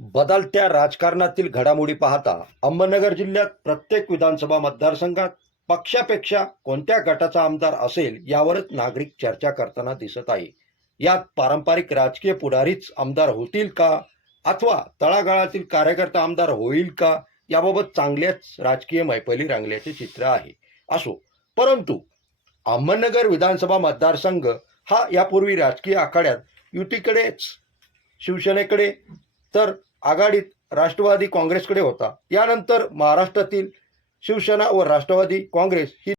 बदलत्या राजकारणातील घडामोडी पाहता अहमदनगर जिल्ह्यात प्रत्येक विधानसभा मतदारसंघात पक्षापेक्षा कोणत्या गटाचा आमदार असेल यावरच नागरिक चर्चा करताना दिसत आहे. यात पारंपरिक राजकीय पुढारीच आमदार होतील का? अथवा तळागाळातील कार्यकर्ता आमदार होईल का? याबाबत चांगल्याच राजकीय मैफली रंगल्याचे चित्र आहे. असो परंतु अहमदनगर विधानसभा मतदारसंघ हा यापूर्वी राजकीय आखाड्यात युतीकडेच शिवसेनेकडे तर आघाडीत राष्ट्रवादी काँग्रेसकडे होता. यानंतर महाराष्ट्रातील शिवसेना व राष्ट्रवादी काँग्रेस ही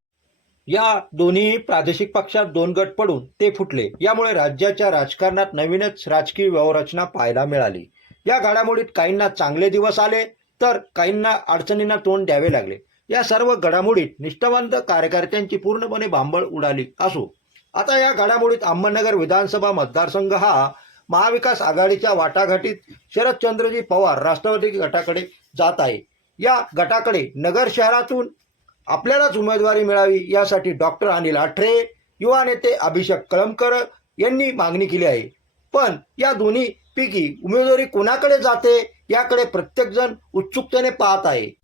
या दोन्ही प्रादेशिक पक्षात दोन गट पडून ते फुटले. यामुळे राज्याच्या राजकारणात नवीनच राजकीय व्यवरचना पाहायला मिळाली. या घडामोडीत काहींना चांगले दिवस आले तर काहींना अडचणींना तोंड द्यावे लागले. या सर्व घडामोडीत निष्ठावंत कार्यकर्त्यांची पूर्णपणे भांबळ उडाली असो. आता या घडामोडीत अहमदनगर विधानसभा मतदारसंघ हा महाविकास आघाडीच्या वाटाघाटीत शरदचंद्रजी पवार राष्ट्रवादी गटाकडे जात आहे. या गटाकडे नगर शहरातून आपल्यालाच उमेदवारी मिळावी यासाठी डॉक्टर अनिल आठरे युवा नेते अभिषेक कळमकर यांनी मागणी केली आहे. पण या दोन्ही पैकी उमेदवारी कोणाकडे जाते याकडे प्रत्येकजण उत्सुकतेने पाहत आहे.